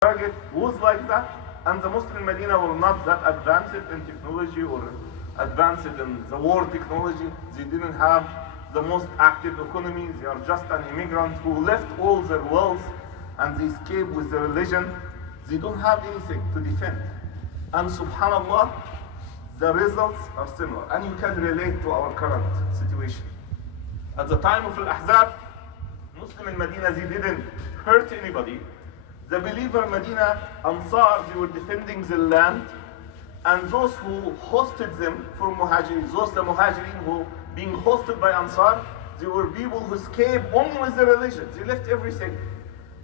target was like that, and the Muslim Medina were not that advanced in technology or advanced in the war technology. They didn't have the most active economy. They are just an immigrant who left all their wealth and they escaped with their religion. They don't have anything to defend. And subhanallah, the results are similar. And you can relate to our current situation. At the time of Al-Ahzab, Muslim in Medina, they didn't hurt anybody. The believer Medina, Ansar, they were defending the land. And those who hosted them from Muhajirin, those the Muhajirin who being hosted by Ansar, they were people who escaped only with their religion. They left everything.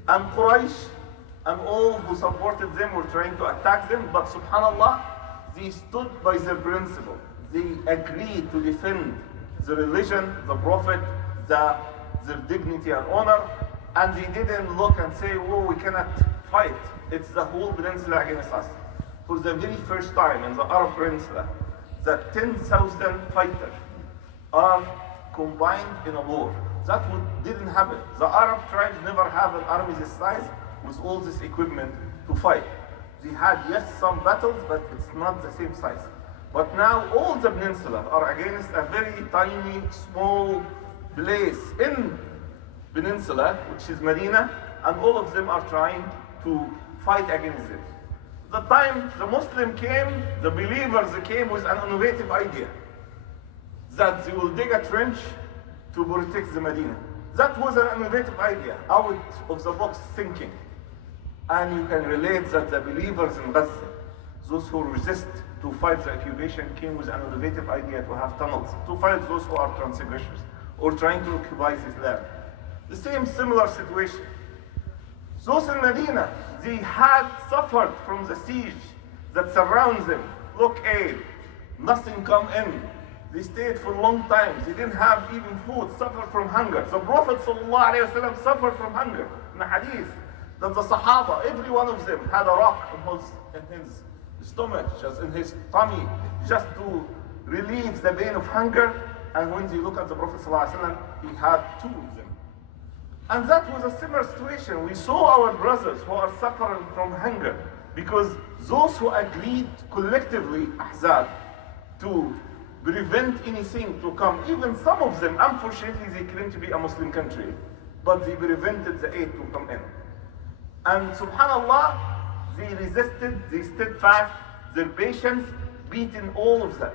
And Quraysh and all who supported them were trying to attack them, but subhanallah, they stood by their principle. They agreed to defend the religion, the Prophet, their dignity and honor, and they didn't look and say, oh, we cannot fight. It's the whole peninsula against us. For the very first time in the Arab peninsula, the 10,000 fighters are combined in a war. That didn't happen. The Arab tribes never have an army this size with all this equipment to fight. They had, yes, some battles, but it's not the same size. But now all the peninsula are against a very tiny, small place in peninsula, which is Medina, and all of them are trying to fight against it. The time the Muslim came, the believers came with an innovative idea that they will dig a trench to protect the Medina. That was an innovative idea, out of the box thinking. And you can relate that the believers in Gaza, those who resist to fight the occupation, came with an innovative idea to have tunnels, to fight those who are transgressors, or trying to occupy this land. The same similar situation. Those in Medina, they had suffered from the siege that surrounds them. Look, nothing come in. They stayed for a long time. They didn't have even food, suffered from hunger. The Prophet ﷺ suffered from hunger. In the hadith, that the Sahaba, every one of them had a rock in his stomach, just in his tummy, just to relieve the pain of hunger. And when they look at the Prophet ﷺ, he had two of them. And that was a similar situation. We saw our brothers who are suffering from hunger because those who agreed collectively, Ahzab, to prevent anything to come, even some of them, unfortunately, they claim to be a Muslim country, but they prevented the aid to come in. And subhanallah, they resisted, they stood fast, their patience beaten all of that.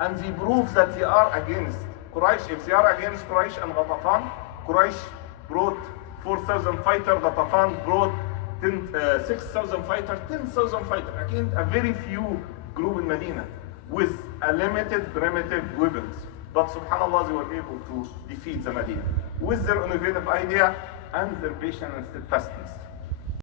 And they proved that they are against Quraysh. If they are against Quraysh and Ghatafan, Quraysh brought 4,000 fighters, Ghatafan brought 6,000 fighters, 10,000 fighters. Again, a very few group in Medina with a limited primitive weapons. But subhanallah, they were able to defeat the Medina with their innovative idea and their patience and steadfastness.